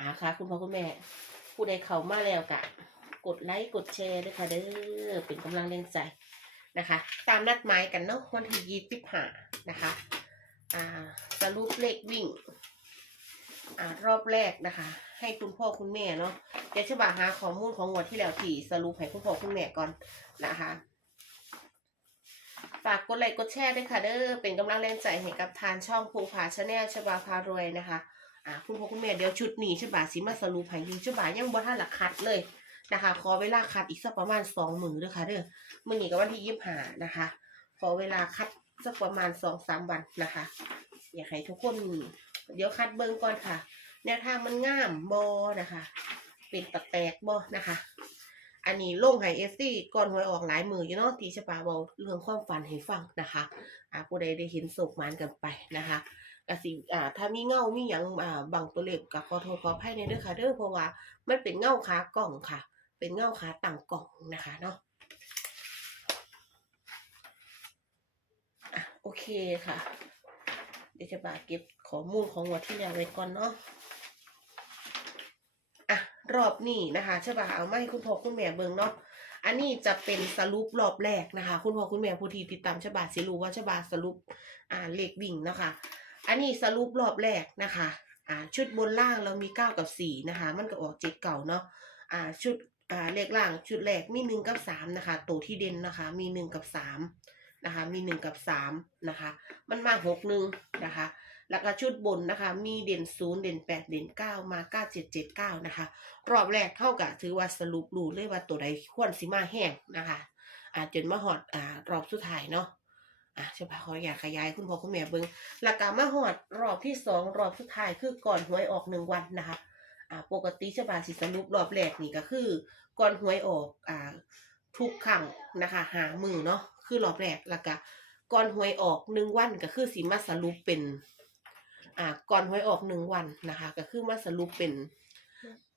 อาค่ะ คุณพ่อคุณแม่ ผู้ใดเข้ามาแล้วกะ กดไลค์กดแชร์ด้วยค่ะเด้อเป็นกำลังแรงใจนะคะ ตามนัดหมายกันเนาะวันที่ยี่สิบห้านะคะอ่าสรุปเลขวิ่งอ่ารอบแรกนะคะ ให้คุณพ่อคุณแม่เนาะเดี๋ยวจะบาหาข้อมูลของงวดที่แล้วที่สรุปให้คุณพ่อคุณแม่ก่อนนะคะฝากกดไลค์กดแชร์ด้วยค่ะเด้อเป็นกำลังแรงใจให้กับทานช่องภูผาชาแนลชบาพารวยนะคะ อ่าคุณพ่อคุณแม่เดี๋ยวชุดนี้ชบาสิมาสรุปให้อยู่ชบายังบ่ทันละคัดเลยนะคะ ขอเวลาคัดอีกสักประมาณสองมือด้วยค่ะเด้อมื่อนี้ก็วันที่ยี่สิบห้านะคะ ขอเวลาคัดสักประมาณสองสามวันนะคะ อยากให้ทุกคนเดี๋ยวคัดเบิ้งก่อนค่ะ แนวทางมันง่ามบอนะคะ เป็นตะแตกบอนะคะ อันนี้ลงให้เอฟซีก่อนหวยออกหลายมืออยู่เนาะตีชะปาเบาเรื่องความฝันให้ฟังนะคะอ่าผู้ใดได้เห็นสุกมันกันไปนะคะ กสิอ่า ถ้ามีเงามีหยังอ่าบางตัวเลขกับขอโทษขออภัยในเด้อค่ะเด้อเพราะว่ามันเป็นเงาขากล่องค่ะ เป็นเงาขาต่างกล่องนะคะเนาะอะโอเคค่ะ เดี๋ยวจะบาเก็บข้อมูลของวัดที่แล้วไว้ก่อนเนาะอะรอบนี้นะคะชบาเอาไมาให้คุณพ่อคุณแม่เบิงเนาะอันนี้จะเป็นสรุปรอบแรกนะคะ คุณพ่อคุณแม่ผู้ที่ติดตามชบาสิรู้ว่าชบาสรุปอ่าเลขวิ่งนะคะ อันนี้สรุปรอบแรกนะคะอ่าชุดบนล่างเรามีเก้ากับสี่นะคะ มันก็ออกเจ็ดเก่าเนาะอ่าชุดอ่าเลขล่างชุดแรกมีหนึ่งกับสามนะคะ ตัวที่เด่นนะคะ มีหนึ่งกับสามนะคะ มีหนึ่งกับสามนะคะ มันมาหกหนึ่งนะคะ แล้วก็ชุดบนนะคะ มีเด่นศูนย์เด่นแปดเด่นเก้ามาเก้าเจ็ดเจ็ดเก้านะคะ รอบแรกเท่ากับถือว่าสรุปรู้เลยว่าตัวใดควรสิมาแห้งนะคะอ่าจนมาหอดอ่ารอบสุดท้ายเนาะ อะจะพาขออยากขยายคุณพ่อคุณแม่เบิงแล้วก็มาหอดรอบที่สองรอบสุดท้ายคือก่อนหวยออกหนึ่งวันนะคะอ่าปกติชบาสิสรุปรอบแรกนี่ก็คือ ก่อนหวยออกอ่าทุกครั้งนะคะ หามือเนาะคือรอบแรกแล้วก็ก่อนหวยออกหนึ่งวันก็คือสิมาสรุปเป็นอ่าก่อนหวยออกหนึ่งวันนะคะ ก็คือมาสรุปเป็น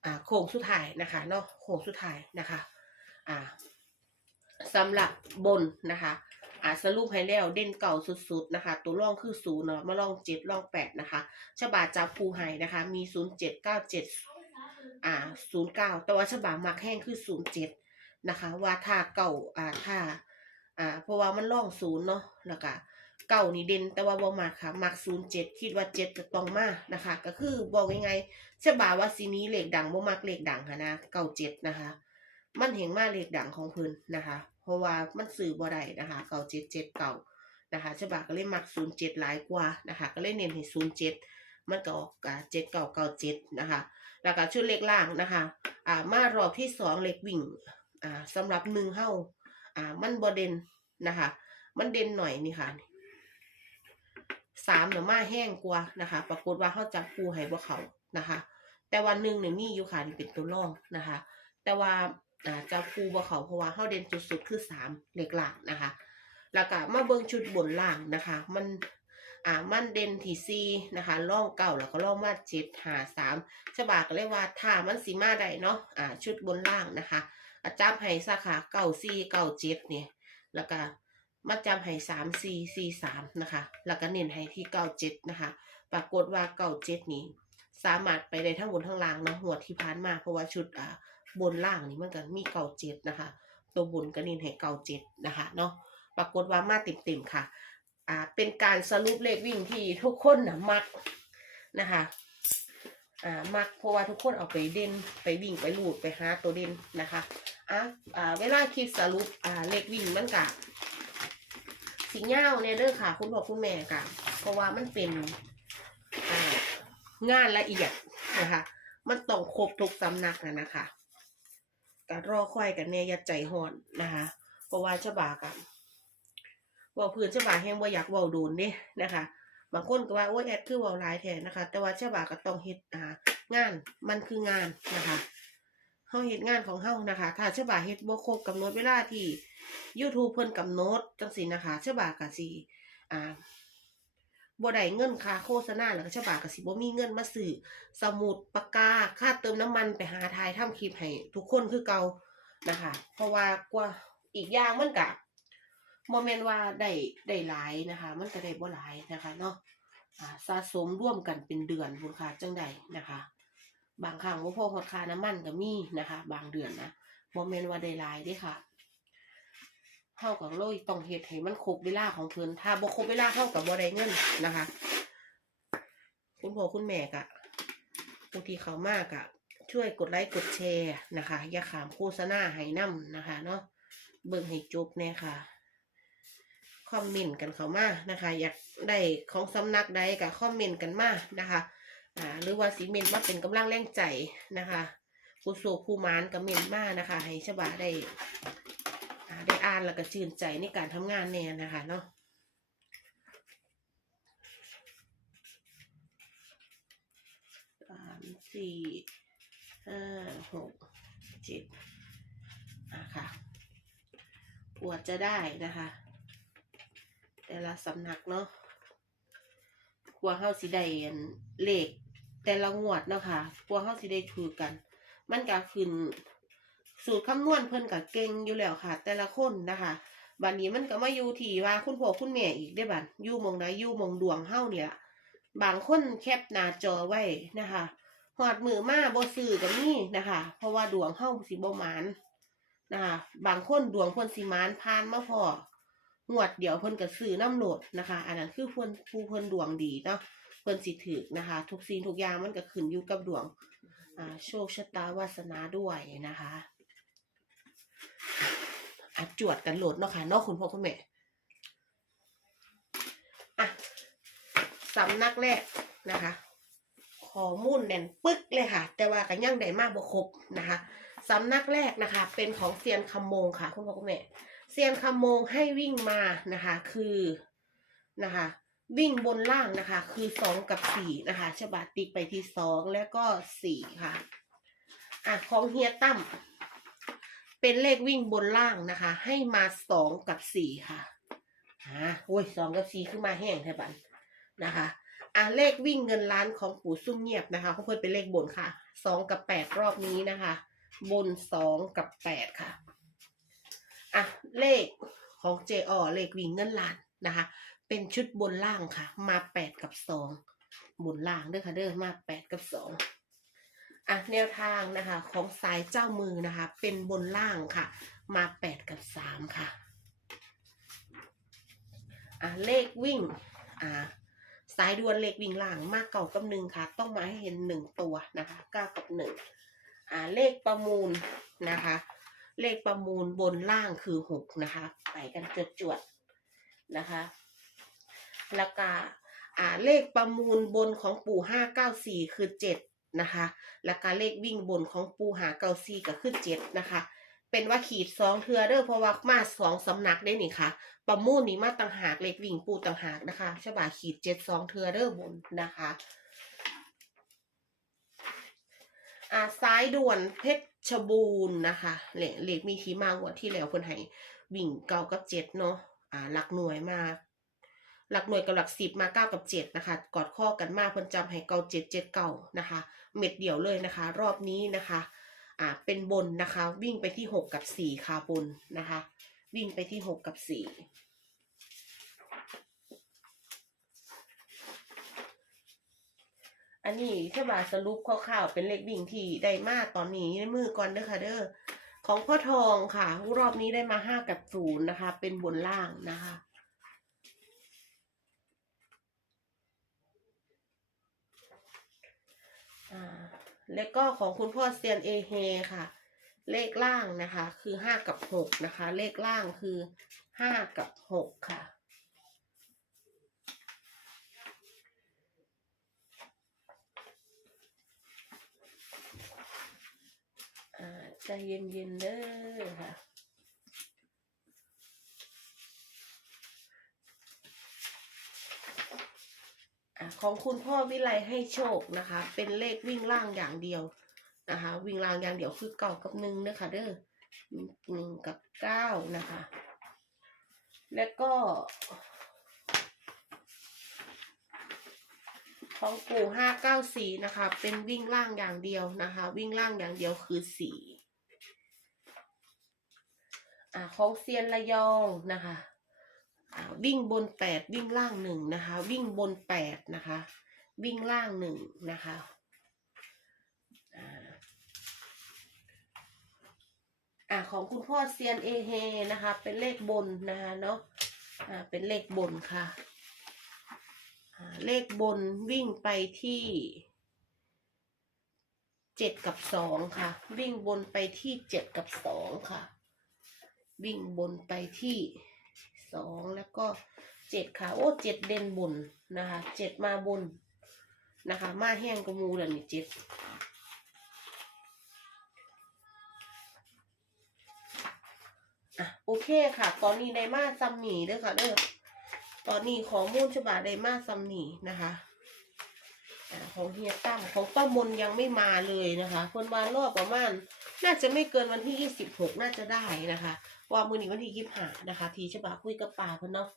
อ่าโค้งสุดท้ายนะคะเนาะโค้งสุดท้ายนะคะ อ่าสำหรับบนนะคะ อ่าสรุปให้แล้วเด่นเก่าสุดๆนะคะ ตัวร่องคือศูนย์เนาะมาล่องเจ็ดล่องแปดนะคะฉบาจับภูไฮนะคะ มีศูนย์เจ็ดเก้าเจ็ดอ่าศูนย์เก้าแต่ว่าฉบามักแห้งคือศูนย์เจ็ดนะคะว่าท่าเก่าอ่าท่าอ่าเพราะว่ามันล่องศูนย์เนาะแล้วก็เก่านี่เด่นแต่ว่าบ่มักค่ะมักศูนย์เจ็ดคิดว่าเจ็ดจะต้องมานะคะ ก็คือบอกยังไงฉบาว่าซีนี้เหลขดังบ่มักเหลขดังค่ะนะเก่าเจ็ดนะคะ มันเห็นมาเหลขดังของเพิ่นนะคะ เพราะว่ามันสื่อบ่ได้นะคะเก่าเจ็ดเจ็ดเก่านะคะฉบับก็เลยมักศูนย์เจ็ดหลายกว่านะคะก็เลยเน้นให้ศูนย์เจ็ดมันก็ออกเจ็ดเก่าเก่าเจ็ดนะคะแล้วก็ชุดเลขล่างนะคะอ่ามารอบที่สองเลขวิ่งอ่าสำหรับหนึ่งเฮ้าอ่ามันบ่เด่นนะคะ มันเด่นหน่อยนี่ค่ะสามเนี่ยมาแห้งกว่านะคะ ปรากฏว่าเขาจับปูให้บ่เขานะคะ แต่วันหนึ่งเนี่ยมีอยู่ค่ะนี่เป็นตัวร่องนะคะ แต่ว่า อ่าจะคูบ่เขาเพราะว่าเฮาเด่นสุดๆคือสามเหล็กหลักนะคะ แล้วก็มาเบิ่งชุดบนล่างนะคะ มันอ่ามันเด่นที่สี่นะคะล่องเก่าแล้วก็ล่องมาเจ็ดหาสามฉบาก็เลยว่าถ้ามันสีมาได้เนาะอ่าชุดบนล่างนะคะอาจับให้สาขาเก่าสี่เก่าเจ็ดเนี่ยแล้วก็มาจำให้สามสี่สี่สามนะคะ แล้วก็เน้นให้ที่เก้าเจ็ดนะคะ ปรากฏว่าเก้าเจ็ดนี้ สามารถไปได้ทั้งบนทั้งล่างเนาะหัวที่ผ่านมาเพราะว่าชุดอ่า บนล่างนี่มันก็มีเก่าเจ็ดนะคะ ตัวบนก็นินให้เก่าเจ็ดนะคะเนาะปรากฏว่ามาเต็มๆค่ะอ่าเป็นการสรุปเลขวิ่งที่ทุกคนนะมักนะคะอ่ามักเพราะว่าทุกคนเอาไปเด่นไปวิ่งไปลูดไปหาตัวเด่นนะคะอะอ่าเวลาคิดสรุปอ่าเลขวิ่งมันกะสีเงาเนี่ยเด้อค่ะ คุณพ่อคุณแม่กะเพราะว่ามันเป็นอ่างานละเอียดนะคะ มันต้องครบทุกสำนักนะนะคะ การรอคอยกันเนี่ยอย่าใจห่อนนะคะเพราะว่าฉบากันเว่าพื้นฉบาแห้งว่าอยากเว่าโดนเด้นะคะบางคนก็ว่าโอ้ยแอดคือเว่าหลายแทนนะคะ แต่ว่าฉบาก็ต้องเฮ็ดอ่างานมันคืองานนะคะเฮาเฮ็ดงานของเฮานะคะ ถ้าฉบาเฮ็ดบ่ครบกำหนดเวลาที่ YouTube เพิ่นกำหนดจังซี่นะคะฉบาก็สิอ่า บ่ได้เงินค่าโฆษณาแล้วก็ฉบาก็สิบ่มีเงินมาซื้อสมุดปากกาค่าเติมน้ำมันไปหาทายทำคลิปให้ทุกคนคือเก่านะคะ เพราะว่ากว่าอีกอย่างมันก็บ่แม่นว่าได้ได้หลายนะคะ มันก็ได้บ่หลายนะคะเนาะสะสมร่วมกันเป็นเดือนพุ่นค่ะจังใดนะคะ บางครั้งว่าพอหดคาน้ำมันก็มีนะคะ บางเดือนนะโมเมนต์ว่าได้หลายด้ค่ะ เท่ากับเลยต้องเฮ็ดให้มันครบเวลาของเพิ่นถ้าบ่ครบเวลาเท่ากับบ่ได้เงินนะคะ คุณพ่อคุณแม่กะบางทีเขามากอะช่วยกดไลค์กดแชร์นะคะ อย่าขามโฆษณาให้นํนะคะเนาะเบิ่งให้จบแน่ค่ะคอมเมนต์กันเข้ามานะคะ อยากได้ของสำนักใดก็คอมเมนต์กันมานะคะอ่าหรือว่าสีเมนต์มาเป็นกำลังแรงใจนะคะผู้โศกผู้มานกับเมนต์มานะคะ ให้ฉบาได้ ได้อ่านแล้วก็ชื่นใจในการทำงานแน่นะคะเนาะสามสี่ห้าหกเจ็ดอะค่ะปวดจะได้นะคะ แต่ละสำนักเนาะกลัวเฮาสิได้เลขแต่ละงวดเนาะค่ะกลัวเฮาสิได้ถือกัน มันก็ขึ้น สูตรคำนวณเพิ่นก็เก่งอยู่แล้วค่ะ แต่ละคนนะคะ บัดนี้มันก็มาอยู่ที่ว่าคุณพ่อคุณแม่อีกได้บัดอยู่มองใดอยู่มองดวงเฮ้าเนี่ยล่ะบางคนแคปหน้าจอไว้นะคะหอดมือมาบ่ซื้อก็มีนะคะ เพราะว่าดวงเฮ้าสิบ่มานนะคะบางคนดวงเพิ่นสิมานผ่านมาพองวดเดี๋ยวเพิ่นก็ซื้อน้ำโหลดนะคะ อันนั้นคือเพิ่นผู้เพิ่นดวงดีเนาะเพิ่นสิถือนะคะ ทุกสิ่งทุกอย่างมันก็ขึ้นอยู่กับดวงอ่าโชคชะตาวาสนาด้วยนะคะ อะจวดกันโหลดเนาะค่ะนอกคุณพ่อคุณแม่อะสำนักแรกนะคะข้อมูลแน่นปึ๊กเลยค่ะ แต่ว่ากันยังได้มากบ่ครบนะคะสำนักแรกนะคะ เป็นของเซียนคำมงค่ะ คุณพ่อคุณแม่เซียนคำมงให้วิ่งมานะคะ คือนะคะ วิ่งบนล่างนะคะ คือสองกับสี่นะคะฉบาติ๊กไปที่สองแล้วก็สี่ค่ะอะของเฮียตั้ม เป็นเลขวิ่งบนล่างนะคะ ให้มาสองกับสี่ค่ะอ่าโอ้ยสองกับสี่ขึ้นมาแห้งแทบันนะคะอะเลขวิ่งเงินล้านของปู่ซุ่มเงียบนะคะเขาเพิ่นเป็นเลขบนค่ะสองกับแปดรอบนี้นะคะ บนสองกับแปดค่ะอะเลขของเจอเลขวิ่งเงินล้านนะคะ เป็นชุดบนล่างค่ะ มาแปดกับสองบนล่างเด้อค่ะเด้อมาแปดกับสอง อะแนวทางนะคะของสายเจ้ามือนะคะ เป็นบนล่างค่ะ มาแปดกับสามค่ะอะเลขวิ่งอ่าสายดวลเลขวิ่งล่างมากเก่ากับหนึ่งค่ะ ต้องมาให้เห็นหนึ่งตัวนะคะเก้ากับหนึ่งอ่าเลขประมูลนะคะ เลขประมูลบนล่างคือหกนะคะไปกันจดจวดนะคะแล้วก็อ่าเลขประมูลบนของปู่ห้าเก้าสี่คือเจ็ด นะคะ แล้วก็เลขวิ่งบนของปูหาเกาสี่ก็คือเจ็ดนะคะ เป็นว่าขีดสองเทือเด้อเพราะว่ามาสองสำนักได้นี่ค่ะ ประมูลนี้มาต่างหากเลขวิ่งปูต่างหากนะคะฉบาขีดเจ็ดสองเทือเด้อบนนะคะอ่าซ้ายด่วนเพชรบูรณ์นะคะเหล็กเหล็กมีทีมากกว่าที่แล้วเพิ่นให้วิ่งเก้ากับเจ็ดเนาะอ่าหลักหน่วยมา หลักหน่วยกับหลักสิบมาเก้ากับเจ็ดนะคะ กอดข้อกันมากเพิ่นจำให้เก้าเจ็ดเจ็ดเก้านะคะ เม็ดเดียวเลยนะคะ รอบนี้นะคะอ่าเป็นบนนะคะ วิ่งไปที่หกกับสี่ค่ะบนนะคะ วิ่งไปที่หกกับสี่อันนี้ถ้าบาสรุปคร่าวๆเป็นเลขวิ่งที่ได้มาตอนนี้ในมือก่อนเด้อค่ะเด้อของพ่อทองค่ะ รอบนี้ได้มาห้ากับศูนย์นะคะ เป็นบนล่างนะคะ อ่า แล้วก็ของคุณพ่อเซียนเอเฮค่ะ เลขล่างนะคะ คือห้ากับหกนะคะ เลขล่างคือห้ากับหกค่ะใจเย็นๆเด้อค่ะ ของคุณพ่อวิไลให้โชคนะคะ เป็นเลขวิ่งล่างอย่างเดียวนะคะ วิ่งล่างอย่างเดียวคือเก่ากับหนึ่งนะคะเด้อหนึ่งกับเก้านะคะ แล้วก็ ของปู่ห้าเก้าสี่นะคะ เป็นวิ่งล่างอย่างเดียวนะคะ วิ่งล่างอย่างเดียวคือสี่อ่าของเซียนระยองนะคะ วิ่งบนแปดวิ่งล่างหนึ่งนะคะ วิ่งบนแปดนะคะ วิ่งล่างหนึ่งนะคะอ่าของคุณพ่อเซียนเอเฮนะคะ เป็นเลขบนนะคะเนาะอ่าเป็นเลขบนค่ะเลขบนวิ่งไปที่เจ็ดกับสองค่ะ วิ่งบนไปที่เจ็ดกับสองค่ะ วิ่งบนไปที่ สองแล้วก็เจ็ดค่ะ โอ้เจ็ดเด่นบนนะคะเจ็ดมาบนนะคะ มาแห้งกระมูแล้วนี่เจ็ดอะโอเคค่ะ ตอนนี้ไดมาซัมนีเด้อค่ะเด้อตอนนี้ของมูลฉบับไดมาซัมนีนะคะของเฮียตั้มของป้ามนยังไม่มาเลยนะคะคนมารอบประมาณ น่าจะไม่เกินวันที่ยี่สิบหกน่าจะได้นะคะ ว่ามือนี้วันที่ยี่สิบห้านะคะ ทีฉบับคุยกับป่าเพิ่นเนาะ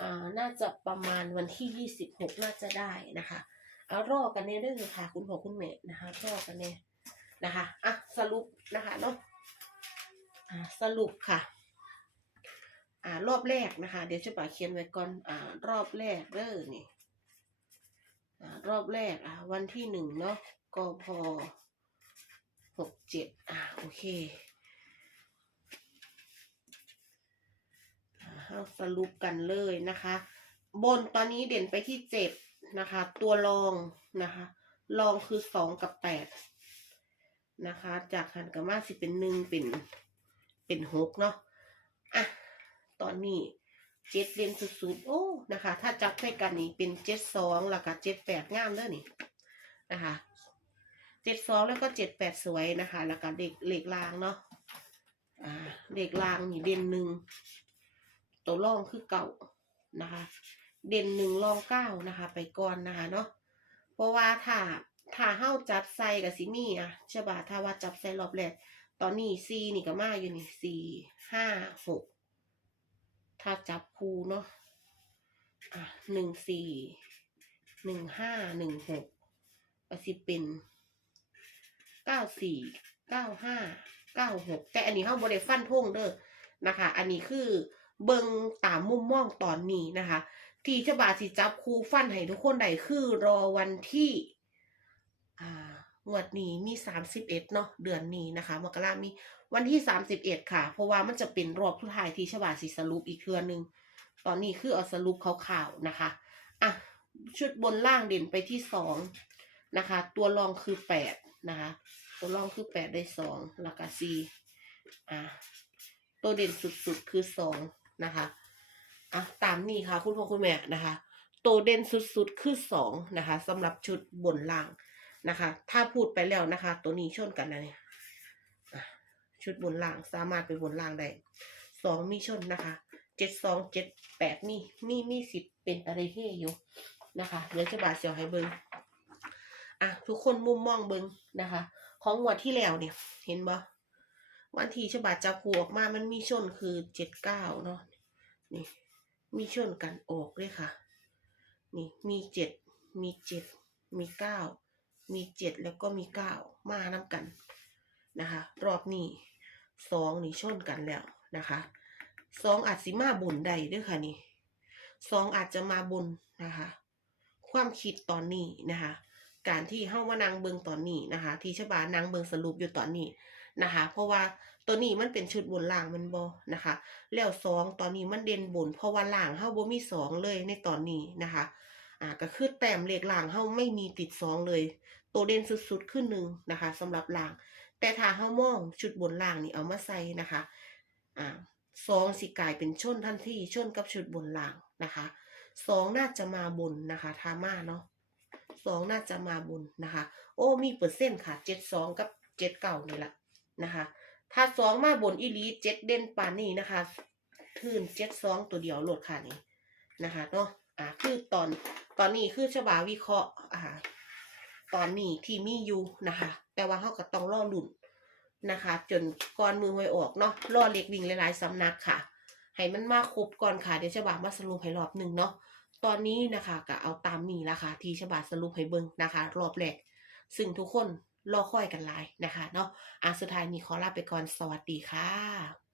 อ่าน่าจะประมาณวันที่ยี่สิบหกน่าจะได้นะคะเอารอกันเนี่ยด้อค่ะคุณพ่อคุณแม่นะคะรอกันเนี่ยนะคะอะสรุปนะคะเนาะอ่าสรุปค่ะอ่ารอบแรกนะคะ เดี๋ยวจะปาเขียนไว้ก่อนอ่ารอบแรกเด้อนี่อ่ารอบแรกอ่าวันที่หนึ่งเนาะกพหกเจ็ดอ่าโอเค อ่า เราสรุปกันเลยนะคะ บนตอนนี้เด่นไปที่เจ็ดนะคะ ตัวรองนะคะรองคือสองกับแปดนะคะ จากหันกับมาสิเป็นหนึ่งเป็นเป็นหกเนาะอะตอนนี้เจ็ดเด่นสุดๆโอ้นะคะ ถ้าจับใส่กันนี่เป็นเจ็ดสองแล้วก็เจ็ดแปดงามเด้อนี่นะคะเจ็ดสองแล้วก็เจ็ดแปดสวยนะคะ แล้วก็เด็กเหล็กรางเนาะอ่าเด็กรางนี่เด่นหนึ่ง ตัวร่องคือเก่านะคะ เด่นหนึ่งรองเก้านะคะ ไปก่อนนะคะเนาะเพราะว่าถ้าถ้าเฮ้าจับใส่กับซิมี่อะใช่ป่ะถ้าว่าจับใส่รอบแรกตอนนี้ซีนี่ก็มาอยู่นี่สี่ห้าหกถ้าจับคูเนาะอะหนึ่งสี่หนึ่งห้าหนึ่งหกก็สิเป็นเก้าสี่เก้าห้าเก้าหกแต่อันนี้เห้าบริฟันทงเด้อนะคะ อันนี้คือ เบิงตามมุมมองตอนนี้นะคะ ที่ฉบาสิจับคูฟันให้ทุกคนได้คือรอวันที่อ่างวดนี้มีสามสิบเอ็ดเนาะเดือนนี้นะคะมกรามีวันที่สามสิบเอ็ดค่ะ เพราะว่ามันจะเป็นรอบทุกทายที่ฉบาสิสรุปอีกเทือนึงตอนนี้คือเอาสรุปข่าวๆนะคะอะชุดบนล่างเด่นไปที่สองนะคะ ตัวรองคือแปดนะคะ ตัวรองคือแปดได้สองแล้วก็สี่อะตัวเด่นสุดๆคือสอง นะคะอะตามนี้ค่ะคุณพ่อคุณแม่นะคะ โตเด่นสุดๆคือสองนะคะสำหรับชุดบนล่างนะคะ ถ้าพูดไปแล้วนะคะ ตัวนี้ชนกันนะเนี่ยชุดบนล่างสามารถไปบนล่างได้สองมีชนนะคะเจ็ดสองเจ็ดแปดนี่มีมีสิบเป็นอะไรเท่อยู่นะคะเดี๋ยวจะบาดเสียวให้เบิงอะทุกคนมุมมองเบิงนะคะ ของงวดที่แล้วเนี่ย เห็นบ่ วันที่ฉบาจับคูออกมา มันมีชนคือเจ็ดเก้าเนาะ นี่ มีชนกันออกเลยค่ะ นี่มีเจ็ด มีเจ็ด มีเก้า มีเจ็ดแล้วก็มีเก้ามานำกันนะคะ รอบนี้สองนี่ชนกันแล้วนะคะสองอาจสิมาบนใดด้วยค่ะนี่สองอาจจะมาบนนะคะ ความคิดตอนนี้นะคะ การที่เฮ้ามานางเบิงตอนนี้นะคะ ที่ชบานางเบิงสรุปอยู่ตอนนี้ นะคะ เพราะว่าตัวนี้มันเป็นชุดบนล่างมันบอนะคะ แล้วสองตอนนี้มันเด่นบนเพราะว่าล่างเฮ้าบ่มีสองเลยในตอนนี้นะคะอ่าก็คือแต้มเลขล่างเฮาไม่มีติดสองเลย ตัวเด่นสุดๆขึ้นหนึ่งนะคะสำหรับล่าง แต่ถ้าเฮามองชุดบนล่างนี่เอามาใส่นะคะอ่าสองสิกลายเป็นชนทันทีชนกับชุดบนล่างนะคะสองน่าจะมาบนนะคะทามาเนาะสองน่าจะมาบนนะคะ โอ้มีเปอร์เซ็นต์ค่ะเจ็ดสองกับเจ็ดเก่านี่แหละ นะคะ ถ้าสองมาบนอีลีเจ็ดเด่นปานนี้นะคะทื่นเจ็ดสองตัวเดียวโหลดค่ะนี่นะคะเนาะอ่าคือตอนตอนนี้คือฉบาวิเคราะห์อ่าตอนนี้ที่มีอยู่นะคะ แต่ว่าเขาก็ต้องรอหลุ่นนะคะ จนก่อนมือหวยออกเนาะรอเล็กวิ่งหลายๆสำนักค่ะ ให้มันมาครบก่อนค่ะเดี๋ยวฉบามาสรุปให้รอบหนึ่งเนาะตอนนี้นะคะก็เอาตามนี้ละค่ะที่ฉบาสรุปให้เบิ่งนะคะ รอบแรกซึ่งทุกคน รอคอยกันหลายนะคะเนาะอะสุดท้ายนี้ขอลาไปก่อนสวัสดีค่ะ